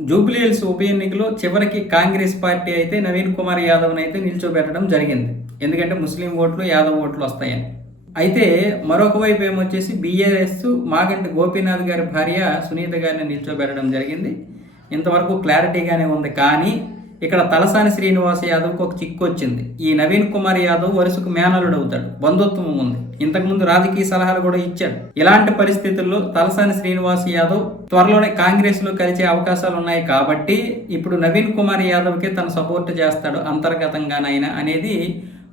జూబ్లీహిల్స్ ఉప ఎన్నికలో చివరికి కాంగ్రెస్ పార్టీ అయితే నవీన్ కుమార్ యాదవ్ని అయితే నిల్చోబెట్టడం జరిగింది. ఎందుకంటే ముస్లిం ఓట్లు యాదవ్ ఓట్లు వస్తాయని. అయితే మరొక వైపు ఏమొచ్చేసి బీఆర్ఎస్ మాగంటి గోపీనాథ్ గారి భార్య సునీత గారిని నిల్చోబెట్టడం జరిగింది. ఇంతవరకు క్లారిటీగానే ఉంది. కానీ ఇక్కడ తలసాని శ్రీనివాస్ యాదవ్కి ఒక చిక్కు వచ్చింది ఈ నవీన్ కుమార్ యాదవ్ వరుసకు మేనలుడు అవుతాడు బంధుత్వం ఉంది. ఇంతకుముందు రాజకీయ సలహాలు కూడా ఇచ్చాడు. ఇలాంటి పరిస్థితుల్లో తలసాని శ్రీనివాస్ యాదవ్ త్వరలోనే కాంగ్రెస్లో కలిసే అవకాశాలు ఉన్నాయి కాబట్టి ఇప్పుడు నవీన్ కుమార్ యాదవ్కి తను సపోర్ట్ చేస్తాడు అంతర్గతంగానైనా అనేది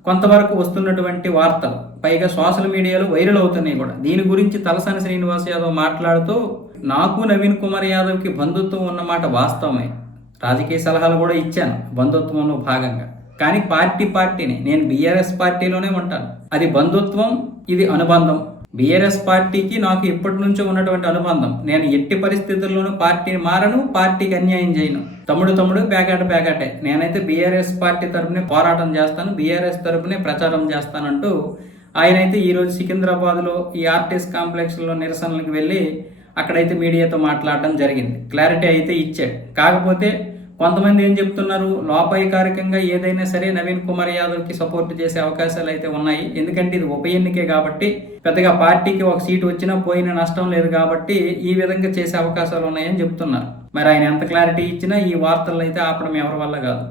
కొంతవరకు వస్తున్నటువంటి వార్తలు. పైగా సోషల్ మీడియాలో వైరల్ అవుతున్నాయి కూడా. దీని గురించి తలసాని శ్రీనివాస్ యాదవ్ మాట్లాడుతూ నాకు నవీన్ కుమార్ యాదవ్కి బంధుత్వం ఉన్నమాట వాస్తవమే. రాజకీయ సలహాలు కూడా ఇచ్చాను బంధుత్వంలో భాగంగా. కానీ పార్టీ పార్టీని నేను బీఆర్ఎస్ పార్టీలోనే ఉంటాను. అది బంధుత్వం ఇది అనుబంధం. బీఆర్ఎస్ పార్టీకి నాకు ఇప్పటి నుంచో ఉన్నటువంటి అనుబంధం. నేను ఎట్టి పరిస్థితుల్లోనూ పార్టీని మారను పార్టీకి అన్యాయం చేయను. తమ్ముడు తమ్ముడు పేకాట పేకాటే నేనైతే బీఆర్ఎస్ పార్టీ తరపునే పోరాటం చేస్తాను బీఆర్ఎస్ తరపునే ప్రచారం చేస్తానంటూ ఆయనైతే ఈరోజు సికింద్రాబాద్లో ఈ ఆర్టీఎస్ కాంప్లెక్స్లో నిరసనలకు వెళ్ళి అక్కడైతే మీడియాతో మాట్లాడడం జరిగింది. క్లారిటీ అయితే ఇచ్చాడు. కాకపోతే కొంతమంది ఏం చెప్తున్నారు? లోపాయికారికంగా ఏదైనా సరే నవీన్ కుమార్ యాదవ్కి సపోర్ట్ చేసే అవకాశాలు అయితే ఉన్నాయి. ఎందుకంటే ఇది ఉప ఎన్నికే కాబట్టి పెద్దగా పార్టీకి ఒక సీటు వచ్చినా పోయిన నష్టం లేదు కాబట్టి ఈ విధంగా చేసే అవకాశాలు ఉన్నాయని చెప్తున్నారు. మరి ఆయన ఎంత క్లారిటీ ఇచ్చినా ఈ వార్తలను అయితే ఆపడం ఎవరి వల్ల కాదు.